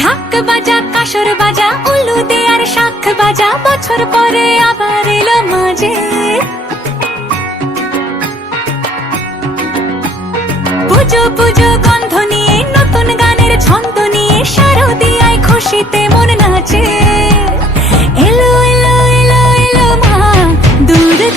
ঢাক বাজা, কাসর বাজা উলু দেয়ার আর শাখ বাজা বছর পরে আবার এলো মাঝে। পুজো পুজো, গন্ধ নিয়ে, নতুন গানের ছন্দ নিয়ে শারদিয়ায় খুশিতে মন নাচে। এলো এলো এলো এলো মা, দূরে